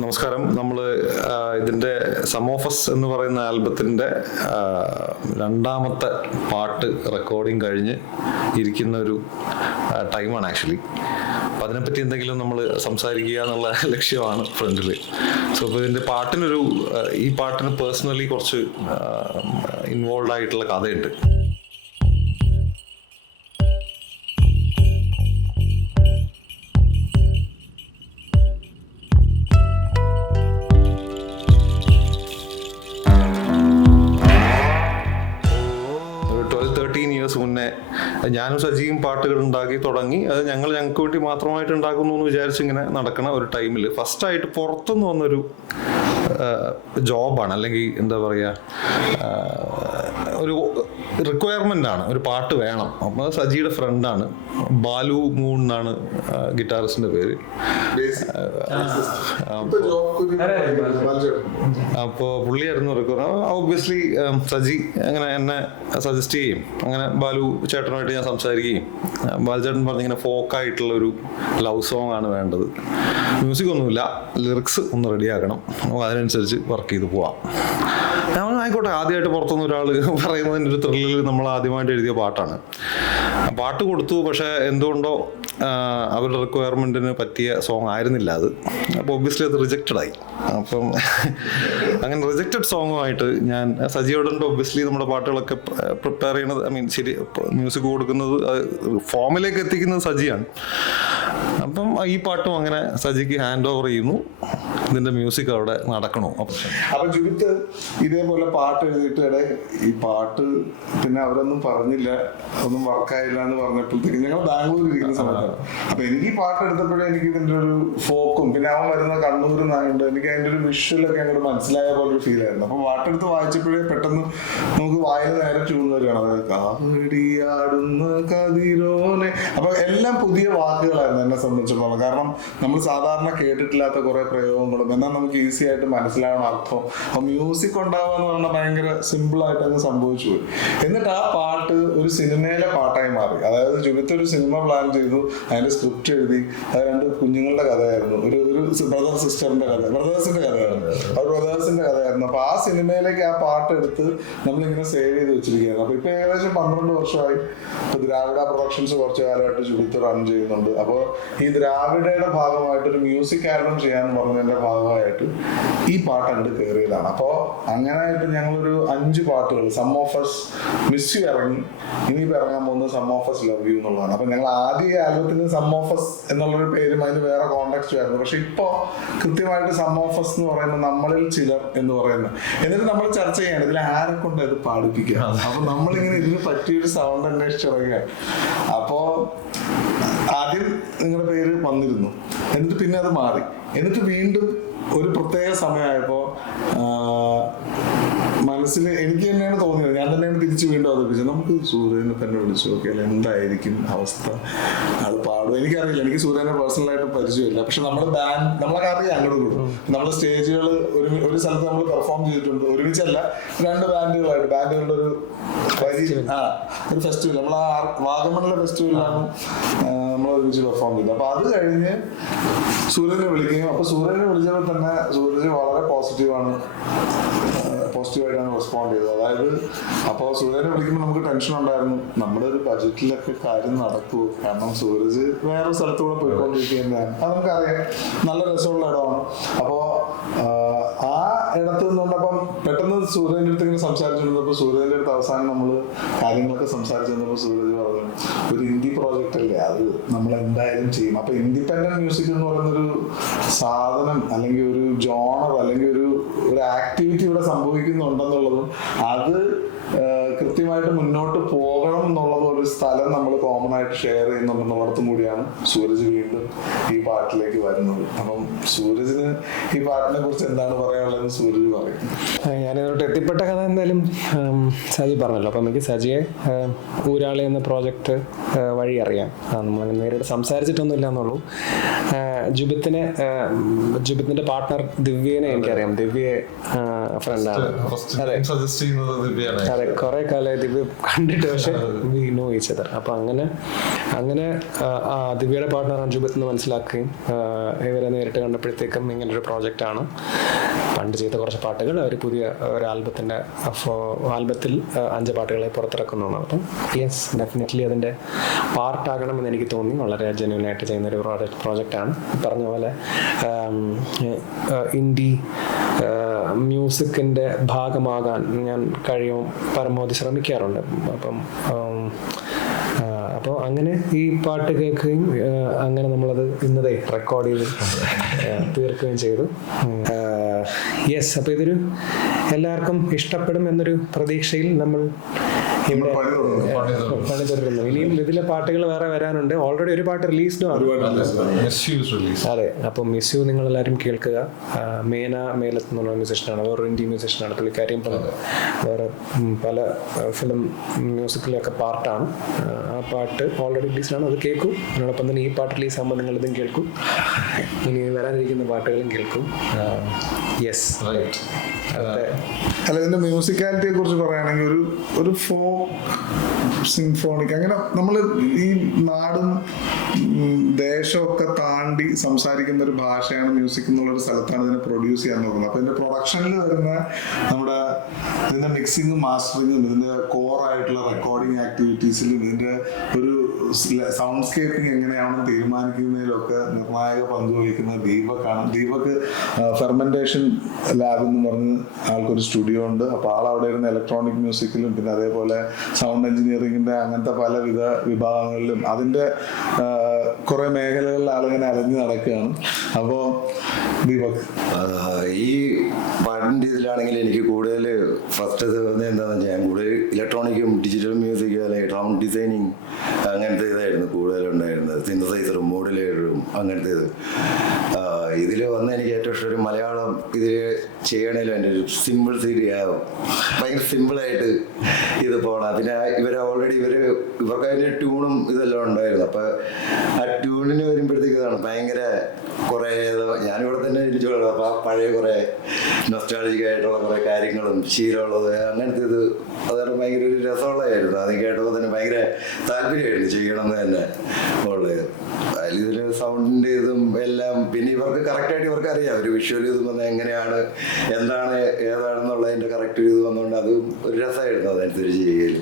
നമസ്കാരം. നമ്മൾ ഇതിൻ്റെ സം ഓഫ് അസ് എന്ന് പറയുന്ന ആൽബത്തിൻ്റെ രണ്ടാമത്തെ പാട്ട് റെക്കോർഡിങ് കഴിഞ്ഞ് ഇരിക്കുന്ന ഒരു ടൈമാണ് ആക്ച്വലി. അപ്പം അതിനെപ്പറ്റി എന്തെങ്കിലും നമ്മൾ സംസാരിക്കുക എന്നുള്ള ലക്ഷ്യമാണ് ഫ്രണ്ടിൽ. സോ ഇപ്പോൾ ഇതിൻ്റെ ഈ പാട്ടിന് പേഴ്സണലി കുറച്ച് ഇൻവോൾവ് ആയിട്ടുള്ള കഥയുണ്ട്. മുന്നേ ഞാനും സജിയും പാട്ടുകൾ ഉണ്ടാക്കി തുടങ്ങി. അത് ഞങ്ങൾക്ക് വേണ്ടി മാത്രമായിട്ട് ഉണ്ടാക്കുന്നു എന്ന് വിചാരിച്ചിങ്ങനെ നടക്കണ ഒരു ടൈമിൽ ഫസ്റ്റായിട്ട് പുറത്തുനിന്ന് വന്നൊരു ജോബാണ്, അല്ലെങ്കിൽ എന്താ പറയുക, ഒരു റിക്വയർമെൻ്റ് ആണ്. ഒരു പാട്ട് വേണം. അപ്പോൾ സജിയുടെ ഫ്രണ്ടാണ്, ബാലു മൂൺ എന്നാണ് ഗിറ്റാറിസ്റ്റിൻ്റെ പേര്. അപ്പോൾ പുള്ളിയായിരുന്നു റിക്വയർ. ഒബ്വിയസ്ലി സജി അങ്ങനെ എന്നെ സജസ്റ്റ് ചെയ്യും. അങ്ങനെ ബാലു ചേട്ടനുമായിട്ട് ഞാൻ സംസാരിക്കുകയും ബാലു ചേട്ടൻ പറഞ്ഞിങ്ങനെ ഫോക്കായിട്ടുള്ള ഒരു ലവ് സോങ് ആണ് വേണ്ടത്, മ്യൂസിക് ഒന്നുമില്ല, ലിറിക്സ് ഒന്ന് റെഡിയാക്കണം, അപ്പോൾ അതിനനുസരിച്ച് വർക്ക് ചെയ്ത് പോവാം. ആയിക്കോട്ടെ. ആദ്യമായിട്ട് പുറത്തുനിന്ന് ഒരാൾ പറയുന്നതിൻ്റെ ഒരു ത്രില്ലിൽ നമ്മൾ ആദ്യമായിട്ട് എഴുതിയ പാട്ടാണ്. പാട്ട് കൊടുത്തു, പക്ഷേ എന്തുകൊണ്ടോ അവരുടെ റിക്വയർമെൻറ്റിന് പറ്റിയ സോങ് ആയിരുന്നില്ല അത്. അപ്പോൾ ഒബ്വിയസ്ലി അത് റിജക്റ്റഡായി. അപ്പം അങ്ങനെ റിജക്റ്റഡ് സോങ്ങുമായിട്ട് ഞാൻ സജിയോടുണ്ട്. ഒബ്വിയസ്ലി നമ്മുടെ പാട്ടുകളൊക്കെ പ്രിപ്പയർ ചെയ്യണത്, ശരി, മ്യൂസിക് കൊടുക്കുന്നത്, ഫോമിലേക്ക് എത്തിക്കുന്നത് സജിയാണ്. അപ്പം ഈ പാട്ടും അങ്ങനെ സജിക്ക് ഹാൻഡ് ഓവർ ചെയ്യുന്നു. ഇതിന്റെ മ്യൂസിക് അവിടെ നടക്കണോ. അപ്പൊ ജുബിത്ത് ഇതേപോലെ പാട്ട് എഴുതിയിട്ട് ഈ പാട്ട് പിന്നെ അവരൊന്നും പറഞ്ഞില്ല, ഒന്നും വർക്കായില്ല എന്ന് പറഞ്ഞപ്പോഴത്തേക്ക് ഞങ്ങൾ ബാംഗ്ലൂർ ഇരിക്കുന്ന സമയത്താണ്. അപ്പൊ എനിക്ക് ഈ പാട്ട് എടുത്തപ്പോഴേ എനിക്ക് ഇതിന്റെ ഒരു ഫോക്കും, പിന്നെ അവൻ വരുന്ന കണ്ണൂരിൽ നിന്നായതുകൊണ്ട് എനിക്ക് അതിന്റെ ഒരു വിഷ്വലൊക്കെ അങ്ങോട്ട് മനസ്സിലായ പോലെ ഒരു ഫീൽ ആയിരുന്നു. അപ്പൊ പാട്ടെടുത്ത് വായിച്ചപ്പോഴേ പെട്ടെന്ന് നമുക്ക് വായന നേരെ ട്യൂൺ വരികയാണ്, അതായത് കാവടിയാടുന്ന കതിരോനെ. അപ്പൊ എല്ലാം പുതിയ വാക്കുകളായിരുന്നു എന്നെ സംബന്ധിച്ചിടത്തോളം. കാരണം നമ്മൾ സാധാരണ കേട്ടിട്ടില്ലാത്ത കുറെ പ്രയോഗങ്ങളും എന്നാൽ നമുക്ക് ഈസി ആയിട്ട് മനസ്സിലാവണം അർത്ഥം. അപ്പൊ മ്യൂസിക് ഉണ്ടാവുക എന്ന് പറഞ്ഞാൽ ഭയങ്കര സിമ്പിൾ ആയിട്ട് അത് സംഭവിച്ചു പോയി. എന്നിട്ട് ആ പാട്ട് ഒരു സിനിമയിലെ പാട്ടായി മാറി. അതായത് ജുബിത്ത് ഒരു സിനിമ പ്ലാൻ ചെയ്തു, അതിന്റെ സ്ക്രിപ്റ്റ് എഴുതി. അത് രണ്ട് കുഞ്ഞുങ്ങളുടെ കഥയായിരുന്നു, ഒരു ബ്രദർസിന്റെ കഥയായിരുന്നു. അത് ബ്രദേഴ്സിന്റെ കഥയായിരുന്നു. അപ്പൊ ആ സിനിമയിലേക്ക് ആ പാട്ട് എടുത്ത് നമ്മളിങ്ങനെ സേവ് ചെയ്ത് വെച്ചിരിക്കുകയായിരുന്നു. അപ്പൊ ഇപ്പൊ ഏകദേശം 12 വർഷമായി ഇപ്പൊ ദ്രാവിഡ പ്രൊഡക്ഷൻസ് കുറച്ചു കാലമായിട്ട് ജുബിത്ത് റൺ ചെയ്യുന്നുണ്ട്. അപ്പോൾ ഈ ദ്രാവിഡയുടെ ഭാഗമായിട്ട് ഒരു മ്യൂസിക് ആൽബം ചെയ്യാന്ന് പറഞ്ഞതിന്റെ ഭാഗമായിട്ട് ഈ പാട്ട് അങ്ങോട്ട് കയറിയതാണ്. അപ്പോൾ അങ്ങനെയായിട്ട് ഞങ്ങളൊരു 5 പാട്ടുകൾ, some of us, miss you ഇറങ്ങി, ഇനിയിപ്പോൾ ഇറങ്ങാൻ പോകുന്നത് some of us love you എന്നുള്ളതാണ്. അപ്പൊ ഞങ്ങൾ ആദ്യ ആൽബത്തിന് സം ഓഫ് അസ് എന്നുള്ളൊരു പേരും അതിന് വേറെ കോണ്ടെക്സ്റ്റ് ആയിരുന്നു. പക്ഷെ ഇപ്പൊ കൃത്യമായിട്ട് സം ഓഫ് അസ് എന്ന് പറയുന്നത് നമ്മളിൽ ചിലർ എന്ന് പറയുന്നത്. എന്നിട്ട് നമ്മൾ ചർച്ച ചെയ്യണം ഇതിൽ ആരെ കൊണ്ട് അത് പാടിപ്പിക്കുക. അപ്പൊ നമ്മളിങ്ങനെ ഇതിന് പറ്റിയൊരു സൗണ്ട് അന്വേഷിച്ചിറങ്ങുകയാണ്. അപ്പോ ആദ്യം നിങ്ങളുടെ പേര് വന്നിരുന്നു, എന്നിട്ട് പിന്നെ അത് മാറി, എന്നിട്ട് വീണ്ടും ഒരു പ്രത്യേക സമയമായപ്പോ മനസ്സിൽ എനിക്ക് തന്നെയാണ് തോന്നിയത്, ഞാൻ തന്നെയാണ് തിരിച്ചു വീണ്ടും അവതരിപ്പിച്ചത്. നമുക്ക് സൂര്യനെ തന്നെ വിളിച്ചു നോക്കിയാൽ എന്തായിരിക്കും അവസ്ഥ, അത് പാടും. എനിക്കറിയില്ല, എനിക്ക് സൂര്യനെ പേഴ്സണലായിട്ട് പരിചയമില്ല. പക്ഷെ നമ്മളൊക്കെ അറിയാം അങ്ങോട്ട് കൂടും. നമ്മുടെ സ്റ്റേജുകൾ ഒരു സ്ഥലത്ത് നമ്മൾ പെർഫോം ചെയ്തിട്ടുണ്ട്, ഒരുമിച്ചല്ല, 2 ബാൻഡുകളുടെ ഒരു ഫെസ്റ്റിവൽ, നമ്മൾ ആ വാഗമണിലെ ഫെസ്റ്റിവലിലാണ് നമ്മൾ ഒരുമിച്ച് പെർഫോം ചെയ്തത്. അപ്പൊ അത് കഴിഞ്ഞ് സൂര്യനെ വിളിക്കുകയും, അപ്പൊ സൂര്യനെ വിളിച്ചപ്പോൾ തന്നെ സൂരജ് വളരെ പോസിറ്റീവായിട്ടാണ് റെസ്പോണ്ട് ചെയ്തത്. അതായത് അപ്പോൾ സൂര്യനെ വിളിക്കുമ്പോൾ നമുക്ക് ടെൻഷൻ ഉണ്ടായിരുന്നു, നമ്മുടെ ഒരു ബജറ്റിലൊക്കെ കാര്യം നടക്കുമോ, കാരണം സൂരജ് വേറെ സ്ഥലത്തൂടെ പോയിക്കൊണ്ടിരിക്കുന്നതാണ്. അത് നമുക്കറിയാം, നല്ല രസമുള്ള ഇടമാണ്. അപ്പോൾ ആ ഇടത്ത് നിന്നുകൊണ്ടപ്പം പെട്ടെന്ന് സൂര്യൻ്റെ അടുത്ത് ഇങ്ങനെ സംസാരിച്ചിരുന്നപ്പോൾ സൂര്യൻ്റെ അടുത്ത് അവസാനം നമ്മൾ കാര്യങ്ങളൊക്കെ സംസാരിച്ചു വന്നപ്പോൾ സൂരജ് പറഞ്ഞു, ഒരു ഹിന്ദി പ്രോജക്റ്റ് അല്ലേ, അത് നമ്മൾ എന്തായാലും ചെയ്യും. അപ്പൊ ഇൻഡിപെൻഡന്റ് മ്യൂസിക് എന്ന് പറയുന്നൊരു സാധനം, അല്ലെങ്കിൽ ഒരു ജോണർ, അല്ലെങ്കിൽ ഒരു ആക്ടിവിറ്റി ഇവിടെ സംഭവിക്കുന്നുണ്ടെന്നുള്ളതും അത് കൃത്യമായിട്ട് മുന്നോട്ട് പോകണം എന്നുള്ളതും ഒരു സ്ഥലം നമ്മൾ കോമൺ ആയിട്ട് ഷെയർ ചെയ്യുന്നുണ്ടെന്നുള്ളടത്തും കൂടിയാണ് സൂരജ് വീണ്ടും ഈ പാട്ടിലേക്ക് വരുന്നത്. അപ്പം സൂരജിന് ഈ പാട്ടിനെ കുറിച്ച് എന്താണ് പറയാനുള്ളത് സൂരജ് പറയും. ഞാനിതോട്ട് എത്തിപ്പെട്ട കഥ എന്തായാലും സജി പറഞ്ഞല്ലോ. അപ്പം എനിക്ക് സജിയെ ഊരാളി എന്ന പ്രോജക്റ്റ് വഴി അറിയാം. നമ്മൾ നേരിട്ട് സംസാരിച്ചിട്ടൊന്നുമില്ല എന്നുള്ളൂ. ജുബിത്തിന്റെ പാർട്ട്ണർ ദിവ്യനെ എനിക്കറിയാം. ദിവ്യ ഫ്രണ്ടാണ്. അതെ, കുറെ കാലമായി ദിവ്യ കണ്ടിട്ട്, പക്ഷെ വി നോ ഈച്ച് ചെയ്തത്. അപ്പോൾ അങ്ങനെ ദിവ്യയുടെ പാർട്ട്ണർ അഞ്ജുബത്ത് എന്ന് മനസ്സിലാക്കുകയും ഇവരെ നേരിട്ട് കണ്ടപ്പോഴത്തേക്കും ഇങ്ങനൊരു പ്രോജക്റ്റാണ്. പണ്ട് ചെയ്ത കുറച്ച് പാട്ടുകൾ അവർ പുതിയ ഒരു ആൽബത്തിൽ 5 പാട്ടുകളെ പുറത്തിറക്കുന്നതാണ്. അപ്പം യെസ്, ഡെഫിനറ്റ്ലി അതിൻ്റെ പാർട്ടാകണമെന്ന് എനിക്ക് തോന്നി. വളരെ ജെന്യൂനായിട്ട് ചെയ്യുന്നൊരു പ്രോജക്റ്റാണ്. പറഞ്ഞ പോലെ ഇൻഡി മ്യൂസിക്കിൻ്റെ ഭാഗമാകാൻ ഞാൻ കഴിയും പരമാവധി ശ്രമിക്കാറുണ്ട്. അപ്പോൾ അങ്ങനെ ഈ പാട്ട് കേൾക്കുകയും അങ്ങനെ നമ്മളത് ഇന്നതേ റെക്കോർഡ് ചെയ്ത് തീർക്കുകയും ചെയ്തു. യെസ്, അപ്പോൾ ഇതൊരു എല്ലാവർക്കും ഇഷ്ടപ്പെടും എന്നൊരു പ്രതീക്ഷയിൽ നമ്മൾ ഇവിടെ പണി തുടരുന്നു. ഇനിയും ഇതിലെ പാട്ടുകൾ വേറെ വരാനുണ്ട്. ഓൾറെഡി ഒരു പാട്ട് റിലീസ്ഡും ആണ്. അതെ, അപ്പം മിസ് യു നിങ്ങളെല്ലാവരും കേൾക്കുക. മേലത്ത് എന്നുള്ള മ്യൂസിഷ്യനാണ്, വേറെ ഇന്ത്യ മ്യൂസിഷ്യനാണ് പുള്ളിക്കാരിയും. വേറെ പല ഫിലിം മ്യൂസിക്കിലൊക്കെ പാർട്ടാണ്. ആ പാട്ട് ഓൾറെഡി റിലീസ്ഡാണ്, അത് കേൾക്കും. അതിനോടൊപ്പം തന്നെ ഈ പാട്ട് റിലീസ് ആകുമ്പോൾ നിങ്ങളിതും കേൾക്കും, ഇനി വരാനിരിക്കുന്ന പാട്ടുകളും കേൾക്കും. യെസ്, അല്ല, ഇതിന്റെ മ്യൂസിക്കാലിറ്റിയെ കുറിച്ച് പറയുകയാണെങ്കിൽ ഒരു ഫോക്ക് സിംഫോണിക്, അങ്ങനെ നമ്മൾ ഈ നാടും ദേശമൊക്കെ താണ്ടി സംസാരിക്കുന്ന ഒരു ഭാഷയാണ് മ്യൂസിക് എന്നുള്ളൊരു സ്ഥലത്താണ് ഇതിനെ പ്രൊഡ്യൂസ് ചെയ്യാൻ നോക്കുന്നത്. അപ്പൊ ഇതിന്റെ പ്രൊഡക്ഷനിൽ വരുന്ന നമ്മുടെ ഇതിന്റെ മിക്സിങ്ങും മാസ്റ്ററിങ്ങും ഇതിന്റെ കോറായിട്ടുള്ള റെക്കോർഡിങ് ആക്ടിവിറ്റീസിലും ഇതിന്റെ ഒരു സൗണ്ട് സ്കേപ്പിംഗ് എങ്ങനെയാണെന്ന് തീരുമാനിക്കുന്നതിലൊക്കെ നിർണായക പങ്ക് വഹിക്കുന്ന ദീപക്കാണ്. ദീപക് ഫെർമെന്റേഷൻ ലാബ് എന്ന് പറഞ്ഞ് ആൾക്കൊരു സ്റ്റുഡിയോ ഉണ്ട്. അപ്പോൾ ആളവിടെ ഇരുന്ന് ഇലക്ട്രോണിക് മ്യൂസിക്കിലും പിന്നെ അതേപോലെ സൗണ്ട് എഞ്ചിനീയറിംഗിന്റെ അങ്ങനത്തെ പലവിധ വിഭാഗങ്ങളിലും അതിന്റെ കുറെ മേഖലകളിൽ ആളിങ്ങനെ അലഞ്ഞു നടക്കുകയാണ്. അപ്പോൾ ദീപക്, ഈ പാട്ടിൻ്റെ ഇതിലാണെങ്കിൽ എനിക്ക് കൂടുതൽ ഫസ്റ്റ് തോന്നുന്നത് എന്താണെന്ന് വെച്ചാൽ ഞാൻ കൂടുതൽ ഇലക്ട്രോണിക്കും ഡിജിറ്റൽ മ്യൂസിക്കും അല്ലെങ്കിൽ സൗണ്ട് ഡിസൈനിങ് അങ്ങനത്തെ ഇതായിരുന്നു കൂടുതലുണ്ടായിരുന്നത്. സിന്തസൈസറും മോഡുലേറ്ററും അങ്ങനത്തെ ഇത്. ഇതിൽ വന്ന് എനിക്ക് ഏറ്റവും ഇഷ്ടം ഒരു മലയാളം ഇതിൽ ചെയ്യണേലും എൻ്റെ ഒരു സിമ്പിൾ സീരി ഭയങ്കര സിമ്പിളായിട്ട് ഇത് പോകണം. പിന്നെ ഇവർക്ക് അതിൻ്റെ ട്യൂണും ഇതെല്ലാം ഉണ്ടായിരുന്നു. അപ്പോൾ ആ ട്യൂണിന് വരുമ്പോഴത്തേക്ക് ഇതാണ് ഭയങ്കര കുറേ ഞാനിവിടെ തന്നെ ഇരിച്ചോളൂ. അപ്പോൾ ആ പഴയ കുറേ നൊസ്റ്റാൾജിക് ആയിട്ടുള്ള കുറേ കാര്യങ്ങളും ശീലമുള്ളത് അങ്ങനത്തെ ഇത് അതാണ് ഭയങ്കര ഒരു രസമുള്ളതായിരുന്നു. അത് കേട്ടപ്പോൾ തന്നെ ഭയങ്കര താല്പര്യമായിരുന്നു ചെയ്യണമെന്ന് തന്നെ ഉള്ളത്. ഇതിൽ സൗണ്ടിൻ്റെ ഇതും എല്ലാം പിന്നെ ഇവർക്ക് കറക്റ്റായിട്ട് ഇവർക്ക് അറിയാം ഒരു വിഷ്വൽ ഇത് വന്നാൽ എങ്ങനെയാണ് എന്താണ് ഏതാണെന്നുള്ളതിൻ്റെ കറക്റ്റ് ഇത് വന്നുകൊണ്ട് അത് ഒരു രസമായിരുന്നു. അതനുസരിച്ച് ചെയ്യൽ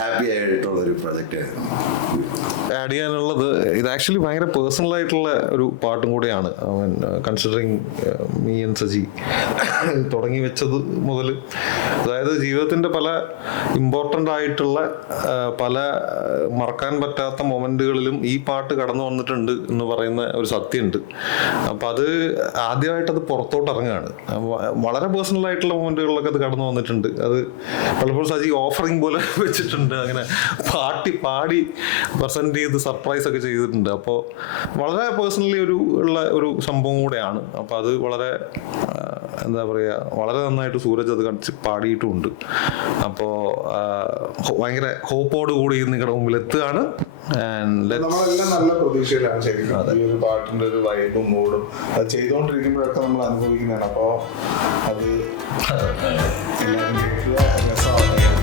ഹാപ്പി ആയിട്ടുള്ളൊരു പ്രൊജക്റ്റായിരുന്നു. ആഡ് ചെയ്യാനുള്ളത് ഇത് ആക്ച്വലി ഭയങ്കര പേഴ്സണൽ ആയിട്ടുള്ള ഒരു പാട്ടും കൂടെയാണ്. കൺസിഡറിങ് മീ ആൻഡ് സജി തുടങ്ങി വെച്ചത് മുതൽ, അതായത് ജീവിതത്തിൻ്റെ പല ഇമ്പോർട്ടൻ്റ് ആയിട്ടുള്ള പല മറക്കാൻ പറ്റാത്ത മൊമെന്റുകളിലും ഈ പാട്ട് കടന്നു വന്നിട്ടുണ്ട് എന്ന് പറയുന്ന ഒരു സത്യമുണ്ട്. അപ്പം അത് ആദ്യമായിട്ടത് പുറത്തോട്ട് ഇറങ്ങുകയാണ്. വളരെ പേഴ്സണൽ ആയിട്ടുള്ള മൊമെന്റുകളിലൊക്കെ അത് കടന്നു വന്നിട്ടുണ്ട്. അത് പലപ്പോഴും സജി ഓഫറിങ് പോലെ വെച്ചിട്ടുണ്ട്, അങ്ങനെ പാടി പ്രസന്റ് ചെയ്ത് സർപ്രൈസ് ഒക്കെ ചെയ്തിട്ടുണ്ട്. അപ്പോൾ വളരെ പേഴ്സണലി ഒരു സംഭവം കൂടെയാണ്. അപ്പോൾ അത് വളരെ എന്താ പറയുക, വളരെ നന്നായിട്ട് സൂരജ് അത് പാടിയിട്ടുമുണ്ട്. അപ്പോൾ ഭയങ്കര ഹോപ്പോട് കൂടി നിങ്ങളുടെ മുമ്പിൽ എത്തുകയാണ്. നമ്മളെല്ലാം നല്ല പ്രതീക്ഷയിലാണ് ശരിക്കും. ഈ ഒരു പാട്ടിന്റെ ഒരു വൈബും മൂഡും അത് ചെയ്തുകൊണ്ടിരിക്കുമ്പോഴൊക്കെ നമ്മൾ അനുഭവിക്കുന്നതാണ്. അപ്പോൾ അത് എല്ലാവരും രസമാണ്.